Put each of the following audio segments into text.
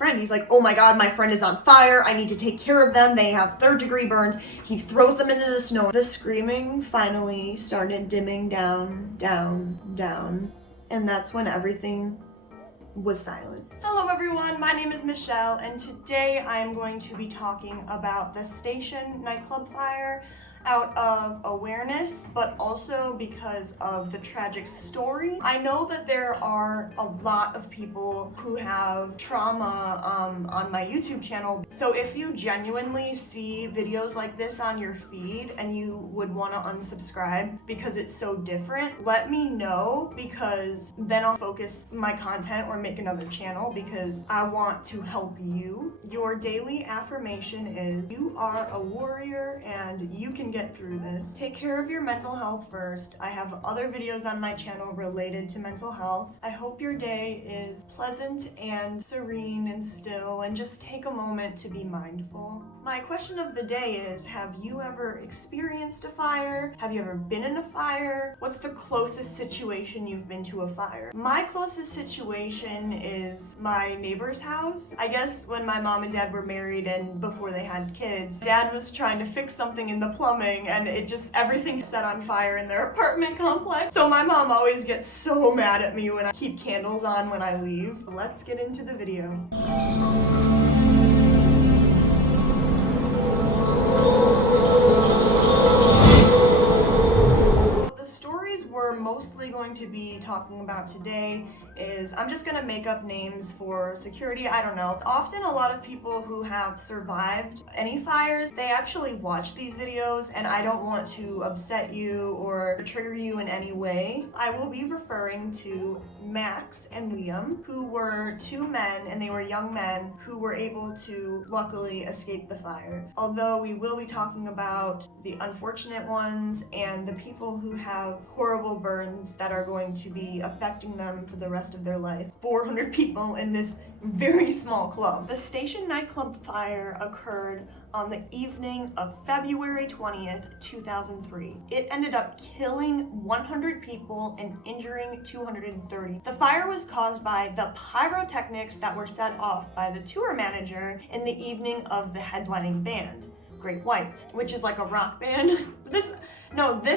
friend. He's like, oh my God, my friend is on fire. I need to take care of them. They have third-degree burns. He throws them into the snow. The screaming finally started dimming down, down. And that's when everything was silent. Hello everyone, my name is Michelle, and today I am going to be talking about the Station nightclub fire out of awareness, but also because of the tragic story. I know that there are a lot of people who have trauma on my YouTube channel, so if you genuinely see videos like this on your feed and you would want to unsubscribe because it's so different, let me know, because then I'll focus my content or make another channel, because I want to help you. Your daily affirmation is, you are a warrior and you can get through this. Take care of your mental health first. I have other videos on my channel related to mental health. I hope your day is pleasant and serene and still, and just take a moment to be mindful. My question of the day is, have you ever experienced a fire? Have you ever been in a fire? What's the closest situation you've been to a fire? My closest situation is my neighbor's house. I guess when my mom and dad were married and before they had kids, dad was trying to fix something in the plumbing, and everything set on fire in their apartment complex. So my mom always gets so mad at me when I keep candles on when I leave. Let's get into the video. The stories we're mostly going to be talking about today is, I'm just gonna make up names for security, I don't know. Often a lot of people who have survived any fires, they actually watch these videos, and I don't want to upset you or trigger you in any way. I will be referring to Max and Liam, who were two men, and they were young men who were able to luckily escape the fire. Although we will be talking about the unfortunate ones and the people who have horrible burns that are going to be affecting them for the rest of their life. 400 people in this very small club. The Station nightclub fire occurred on the evening of February 20th, 2003. It ended up killing 100 people and injuring 230. The fire was caused by the pyrotechnics that were set off by the tour manager in the evening of the headlining band, Great White, which is like a rock band. This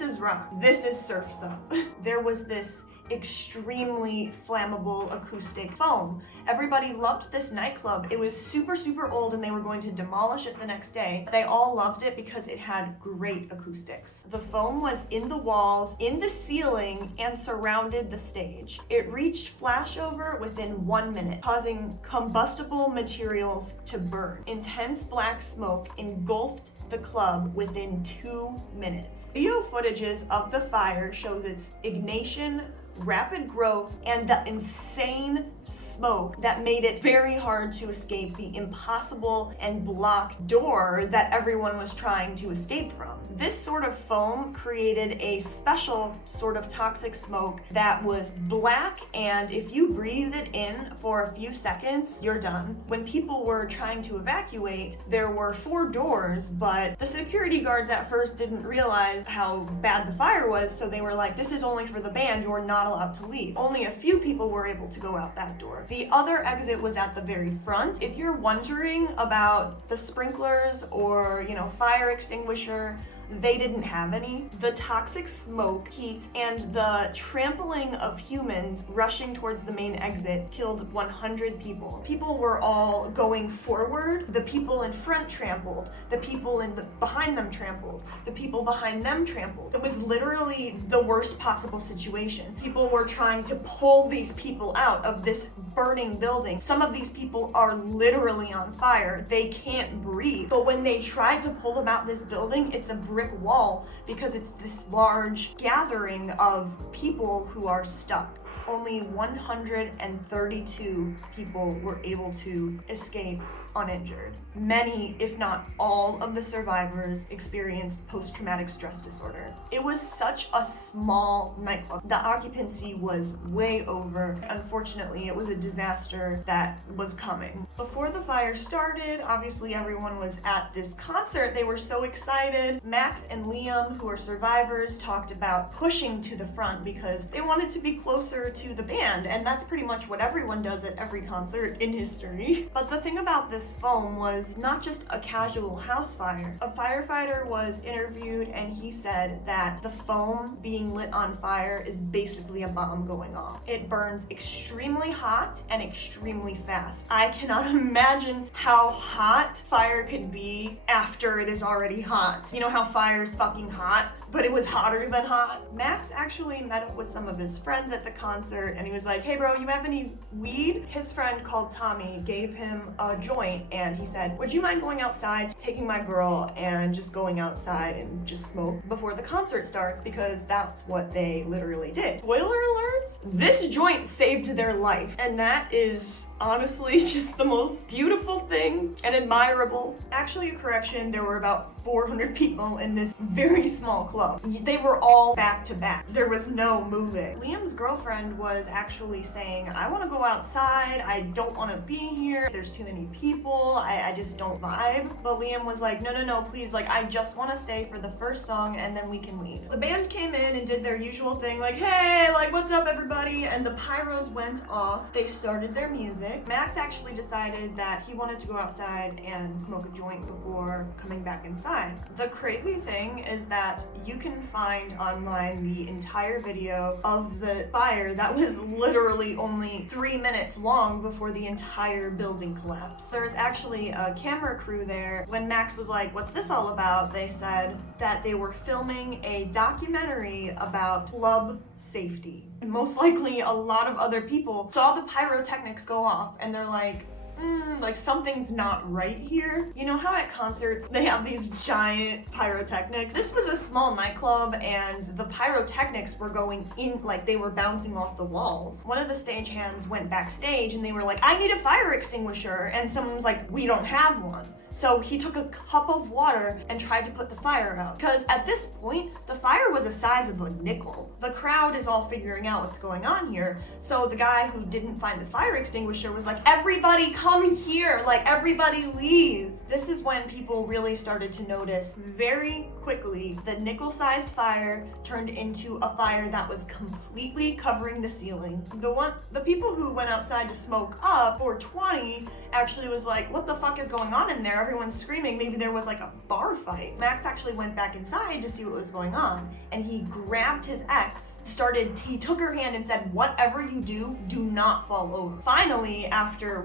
is rock. This is Surf's Up. There was this extremely flammable acoustic foam. Everybody loved this nightclub. It was super old, and they were going to demolish it the next day. They all loved it because it had great acoustics. The foam was in the walls, in the ceiling, and surrounded the stage. It reached flashover within 1 minute, causing combustible materials to burn. Intense black smoke engulfed the club within 2 minutes. Video footages of the fire shows its ignition, rapid growth, and the insane smoke that made it very hard to escape the impossible and blocked door that everyone was trying to escape from. This sort of foam created a special sort of toxic smoke that was black, and if you breathe it in for a few seconds, you're done. When people were trying to evacuate, there were 4 doors, but the security guards at first didn't realize how bad the fire was, so they were like, this is only for the band, you're not allowed to leave. Only a few people were able to go out that door. The other exit was at the very front. If you're wondering about the sprinklers or, fire extinguisher, they didn't have any. The toxic smoke, heat, and the trampling of humans rushing towards the main exit killed 100 people. People were all going forward. The people in front trampled. The people behind them trampled. The people behind them trampled. It was literally the worst possible situation. People were trying to pull these people out of this burning building. Some of these people are literally on fire. They can't breathe. But when they tried to pull them out this building, it's a brick wall, because it's this large gathering of people who are stuck. Only 132 people were able to escape uninjured. Many, if not all, of the survivors experienced post-traumatic stress disorder. It was such a small nightclub. The occupancy was way over. Unfortunately, it was a disaster that was coming. Before the fire started, obviously everyone was at this concert. They were so excited. Max and Liam, who are survivors, talked about pushing to the front because they wanted to be closer to the band, and that's pretty much what everyone does at every concert in history. But the thing about this foam was not just a casual house fire. A firefighter was interviewed and he said that the foam being lit on fire is basically a bomb going off. It burns extremely hot and extremely fast. I cannot imagine how hot fire could be after it is already hot. You know how fire's fucking hot, but it was hotter than hot? Max actually met up with some of his friends at the concert and he was like, hey bro, you have any weed? His friend called Tommy gave him a joint and he said, would you mind going outside, taking my girl and just going outside and just smoke before the concert starts, because that's what they literally did. Spoiler alert, this joint saved their life, and that is honestly just the most beautiful thing and admirable. Actually, a correction, there were about 400 people in this very small club. They were all back to back. There was no moving. Liam's girlfriend was actually saying, I want to go outside. I don't want to be here. There's too many people. I just don't vibe. But Liam was like, no, please. Like, I just want to stay for the first song and then we can leave. The band came in and did their usual thing, like, hey, like, what's up, everybody? And the pyros went off. They started their music. Max actually decided that he wanted to go outside and smoke a joint before coming back inside. The crazy thing is that you can find online the entire video of the fire that was literally only 3 minutes long before the entire building collapsed. There was actually a camera crew there. When Max was like, what's this all about? They said that they were filming a documentary about club safety. And most likely a lot of other people saw the pyrotechnics go off and they're like, like something's not right here. You know how at concerts they have these giant pyrotechnics? This was a small nightclub and the pyrotechnics were going in, like they were bouncing off the walls. One of the stagehands went backstage and they were like, I need a fire extinguisher. And someone was like, we don't have one. So he took a cup of water and tried to put the fire out. Because at this point, the fire was the size of a nickel. The crowd is all figuring out what's going on here. So the guy who didn't find the fire extinguisher was like, everybody come here, like everybody leave. This is when people really started to notice very quickly the nickel-sized fire turned into a fire that was completely covering the ceiling. The people who went outside to smoke up, 420, actually was like, what the fuck is going on in there? Everyone's screaming. Maybe there was like a bar fight. Max actually went back inside to see what was going on, and he grabbed his ex, he took her hand and said, whatever you do, do not fall over. Finally, after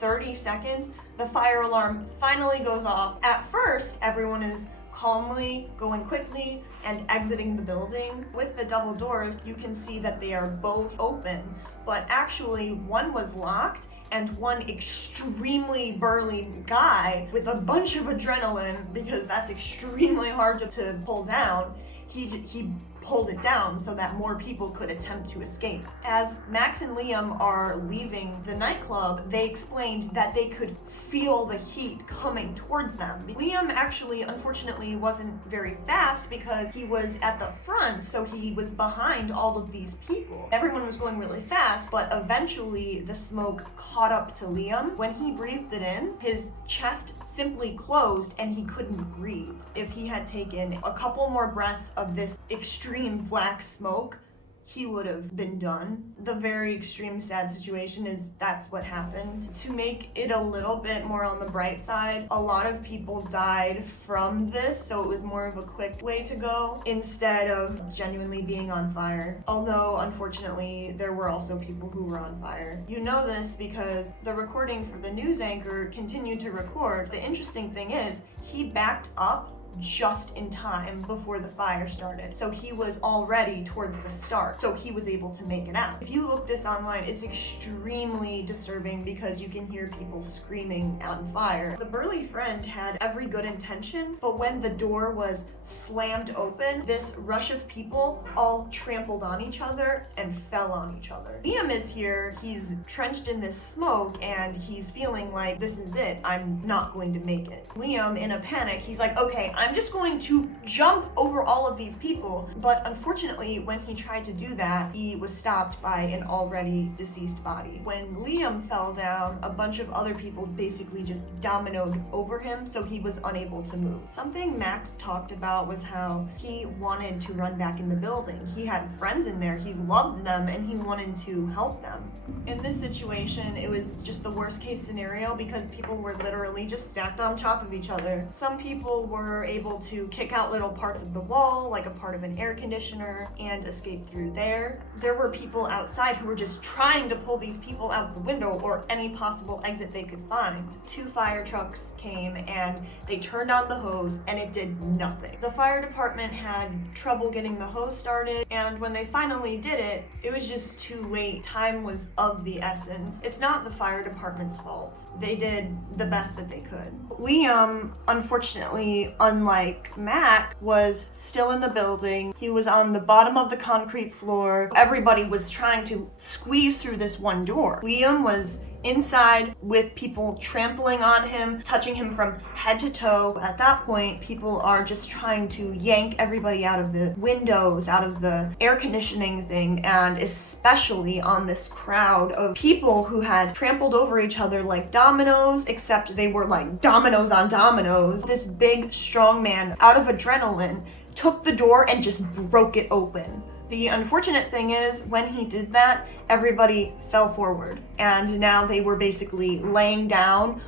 30 seconds, the fire alarm finally goes off. At first, everyone is calmly going quickly and exiting the building. With the double doors, you can see that they are both open, but actually one was locked and one extremely burly guy with a bunch of adrenaline, because that's extremely hard to pull down, he pulled it down so that more people could attempt to escape. As Max and Liam are leaving the nightclub, they explained that they could feel the heat coming towards them. Liam actually, unfortunately, wasn't very fast because he was at the front, so he was behind all of these people. Everyone was going really fast, but eventually the smoke caught up to Liam. When he breathed it in, his chest simply closed and he couldn't breathe. If he had taken a couple more breaths of this extreme black smoke, he would have been done. The very extreme sad situation is that's what happened. To make it a little bit more on the bright side, a lot of people died from this, so it was more of a quick way to go instead of genuinely being on fire. Although, unfortunately, there were also people who were on fire. You know this because the recording for the news anchor continued to record. The interesting thing is, he backed up just in time before the fire started. So he was already towards the start, so he was able to make it out. If you look this online, it's extremely disturbing because you can hear people screaming on fire. The burly friend had every good intention, but when the door was slammed open, this rush of people all trampled on each other and fell on each other. Liam is here, he's trenched in this smoke, and he's feeling like, this is it, I'm not going to make it. Liam, in a panic, he's like, okay, I'm just going to jump over all of these people. But unfortunately, when he tried to do that, he was stopped by an already deceased body. When Liam fell down, a bunch of other people basically just dominoed over him, so he was unable to move. Something Max talked about was how he wanted to run back in the building. He had friends in there, he loved them, and he wanted to help them. In this situation, it was just the worst case scenario because people were literally just stacked on top of each other. Some people were able to kick out little parts of the wall, like a part of an air conditioner, and escape through there. There were people outside who were just trying to pull these people out the window or any possible exit they could find. 2 fire trucks came and they turned on the hose and it did nothing. The fire department had trouble getting the hose started, and when they finally did it, it was just too late. Time was of the essence. It's not the fire department's fault. They did the best that they could. Liam, unfortunately, unlike Mac, was still in the building. He was on the bottom of the concrete floor. Everybody was trying to squeeze through this one door. Liam was inside with people trampling on him, touching him from head to toe. At that point, people are just trying to yank everybody out of the windows, out of the air conditioning thing, and especially on this crowd of people who had trampled over each other like dominoes, except they were like dominoes on dominoes. This big, strong man, out of adrenaline, took the door and just broke it open. The unfortunate thing is, when he did that, everybody fell forward, and now they were basically laying down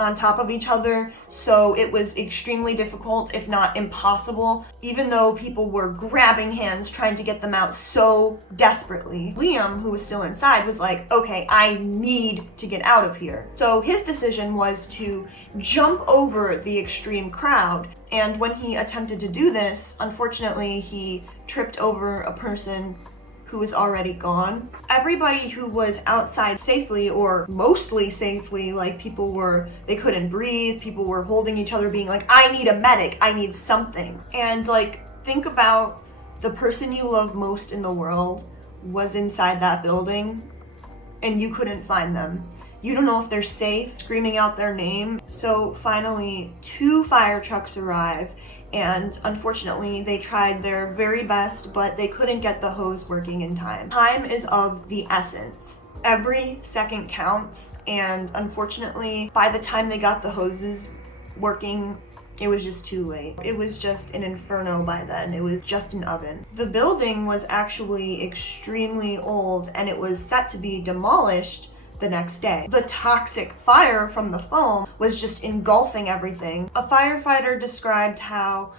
on top of each other, so it was extremely difficult, if not impossible, even though people were grabbing hands trying to get them out so desperately. Liam, who was still inside, was like, okay, I need to get out of here. So his decision was to jump over the extreme crowd, and when he attempted to do this, unfortunately, he tripped over a person who was already gone. Everybody who was outside safely, or mostly safely, like they couldn't breathe, people were holding each other being like, I need a medic, I need something. And like, think about the person you love most in the world was inside that building and you couldn't find them. You don't know if they're safe, screaming out their name. So finally, 2 fire trucks arrive, and unfortunately they tried their very best, but they couldn't get the hose working in time. Time is of the essence. Every second counts, and unfortunately, by the time they got the hoses working, it was just too late. It was just an inferno by then. It was just an oven. The building was actually extremely old, and it was set to be demolished the next day. The toxic fire from the foam was just engulfing everything. A firefighter described how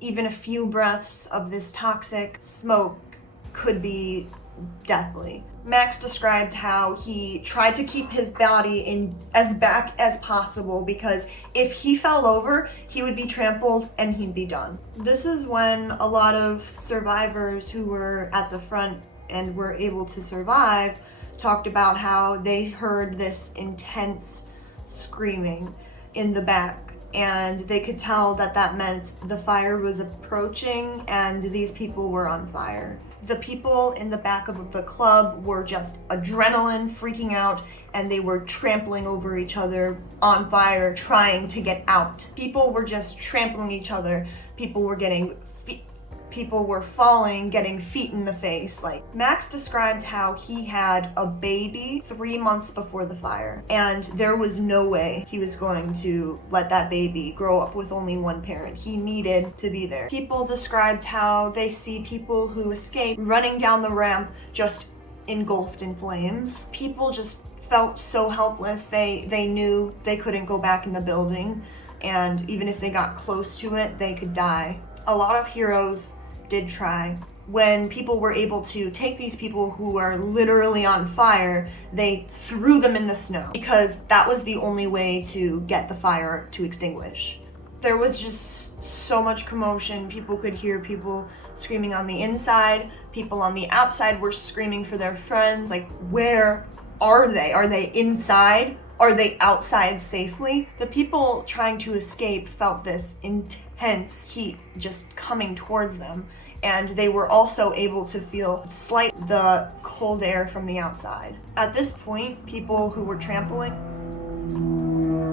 even a few breaths of this toxic smoke could be deathly. Max described how he tried to keep his body in as back as possible because if he fell over, he would be trampled and he'd be done. This is when a lot of survivors who were at the front and were able to survive talked about how they heard this intense screaming in the back, and they could tell that that meant the fire was approaching and these people were on fire. The people in the back of the club were just adrenaline, freaking out, and they were trampling over each other on fire, trying to get out. People were just trampling each other. People were falling, getting feet in the face. Like, Max described how he had a baby 3 months before the fire, and there was no way he was going to let that baby grow up with only one parent. He needed to be there. People described how they see people who escape running down the ramp just engulfed in flames. People just felt so helpless. They knew they couldn't go back in the building, and even if they got close to it, they could die. A lot of heroes did try. When people were able to take these people who were literally on fire, they threw them in the snow because that was the only way to get the fire to extinguish. There was just so much commotion. People could hear people screaming on the inside. People on the outside were screaming for their friends. Like, where are they? Are they inside? Are they outside safely? The people trying to escape felt this intense heat just coming towards them, and they were also able to feel the cold air from the outside. At this point, people who were trampling,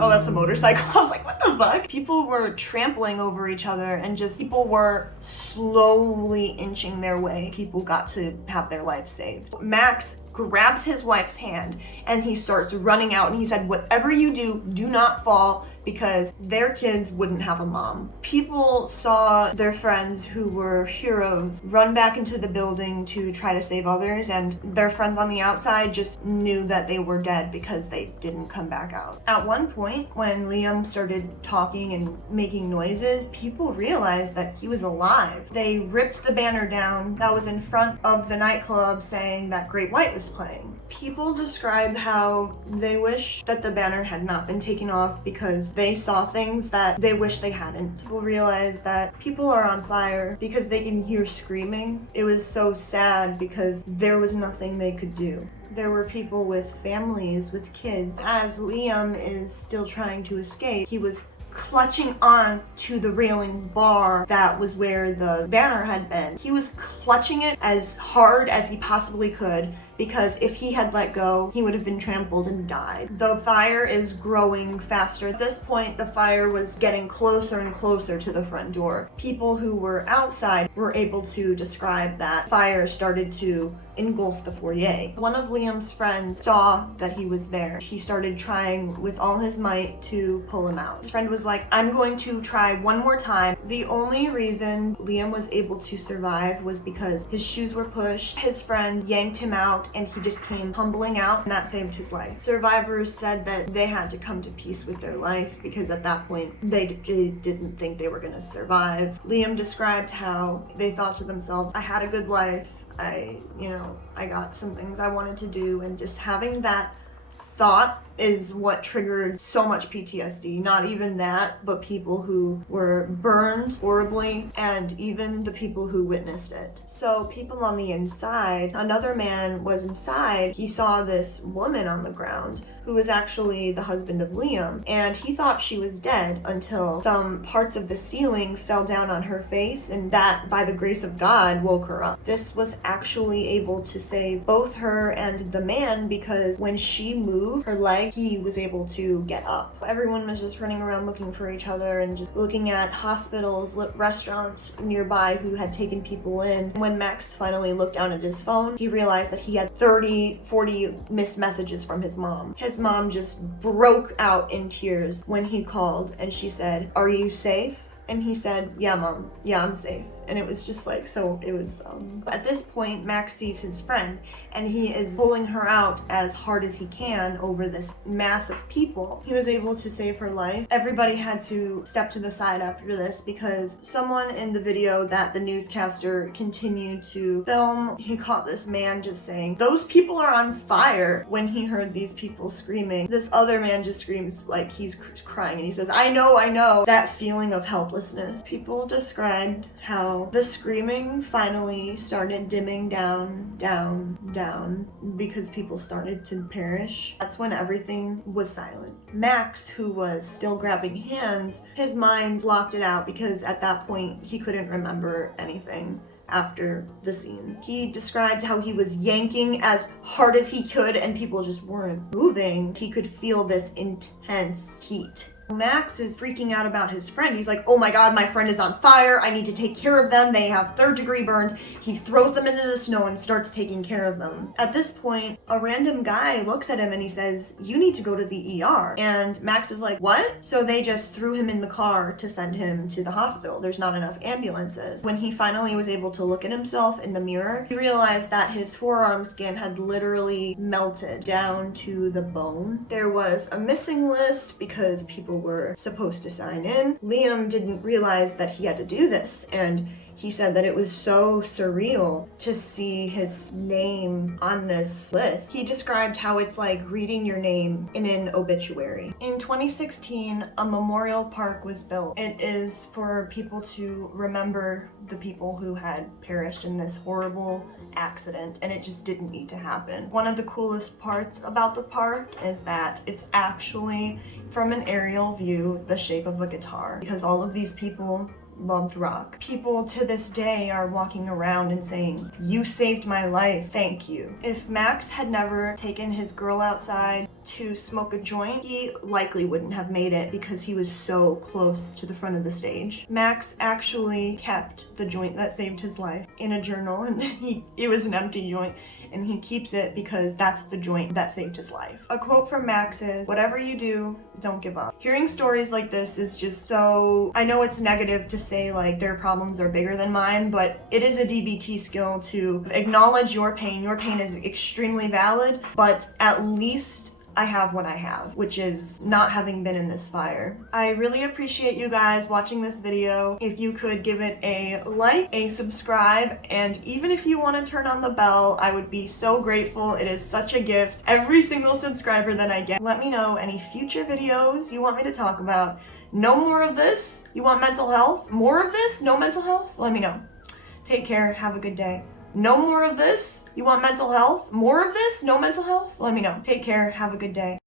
oh, that's a motorcycle. I was like, what the fuck? People were trampling over each other, and people were slowly inching their way. People got to have their life saved. Max grabs his wife's hand and he starts running out, and he said, whatever you do, do not fall, because their kids wouldn't have a mom. People saw their friends who were heroes run back into the building to try to save others, and their friends on the outside just knew that they were dead because they didn't come back out. At one point, when Liam started talking and making noises, people realized that he was alive. They ripped the banner down that was in front of the nightclub saying that Great White was playing. People described how they wish that the banner had not been taken off because they saw things that they wish they hadn't. People realized that people are on fire because they can hear screaming. It was so sad because there was nothing they could do. There were people with families, with kids. As Liam is still trying to escape, he was clutching on to the railing bar that was where the banner had been. He was clutching it as hard as he possibly could, because if he had let go, he would have been trampled and died. The fire is growing faster. At this point, the fire was getting closer and closer to the front door. People who were outside were able to describe that fire started to engulf the foyer. One of Liam's friends saw that he was there. He started trying with all his might to pull him out. His friend was like, I'm going to try one more time. The only reason Liam was able to survive was because his shoes were pushed, his friend yanked him out, and he just came tumbling out, and that saved his life. Survivors said that they had to come to peace with their life because at that point they didn't think they were going to survive. Liam described how they thought to themselves, I had a good life. I got some things I wanted to do, and just having that thought is what triggered so much PTSD. Not even that, but people who were burned horribly, and even the people who witnessed it. So people on the inside, another man was inside. He saw this woman on the ground who was actually the husband of Liam, and he thought she was dead until some parts of the ceiling fell down on her face, and that, by the grace of God, woke her up. This was actually able to save both her and the man, because when she moved her leg, he was able to get up. Everyone was just running around looking for each other and just looking at hospitals, restaurants nearby who had taken people in. When Max finally looked down at his phone, he realized that he had 40 missed messages from his mom. His mom just broke out in tears when he called, and she said, "Are you safe?" And he said, "Yeah, Mom. Yeah, I'm safe." And it was just like, so it was, at this point, Max sees his friend, and he is pulling her out as hard as he can over this mass of people. He was able to save her life. Everybody had to step to the side after this, because someone in the video that the newscaster continued to film, he caught this man just saying, "Those people are on fire," when he heard these people screaming. This other man just screams like he's crying, and he says, I know. That feeling of helplessness. People described how the screaming finally started dimming down, because people started to perish. That's when everything was silent. Max, who was still grabbing hands, his mind blocked it out, because at that point he couldn't remember anything after the scene. He described how he was yanking as hard as he could and people just weren't moving. He could feel this intense heat. Max is freaking out about his friend. He's like, oh my God, my friend is on fire. I need to take care of them. They have third-degree burns. He throws them into the snow and starts taking care of them. At this point, a random guy looks at him and he says, you need to go to the ER. And Max is like, what? So they just threw him in the car to send him to the hospital. There's not enough ambulances. When he finally was able to look at himself in the mirror, he realized that his forearm skin had literally melted down to the bone. There was a missing list because people were supposed to sign in. Liam didn't realize that he had to do this, and He said that it was so surreal to see his name on this list. He described how it's like reading your name in an obituary. In 2016, a memorial park was built. It is for people to remember the people who had perished in this horrible accident, and it just didn't need to happen. One of the coolest parts about the park is that it's actually, from an aerial view, the shape of a guitar, because all of these people loved rock. People to this day are walking around and saying, "You saved my life, thank you." If Max had never taken his girl outside to smoke a joint, he likely wouldn't have made it because he was so close to the front of the stage. Max actually kept the joint that saved his life in a journal, and it was an empty joint, and he keeps it because that's the joint that saved his life. A quote from Max is, "Whatever you do, don't give up." Hearing stories like this is just so, I know it's negative to say like their problems are bigger than mine, but it is a DBT skill to acknowledge your pain. Your pain is extremely valid, but at least I have what I have, which is not having been in this fire. I really appreciate you guys watching this video. If you could give it a like, a subscribe, and even if you want to turn on the bell, I would be so grateful. It is such a gift. Every single subscriber that I get. Let me know any future videos you want me to talk about. No more of this? You want mental health? More of this? No mental health? Let me know. Take care. Have a good day. No more of this? You want mental health? More of this? No mental health? Let me know. Take care. Have a good day.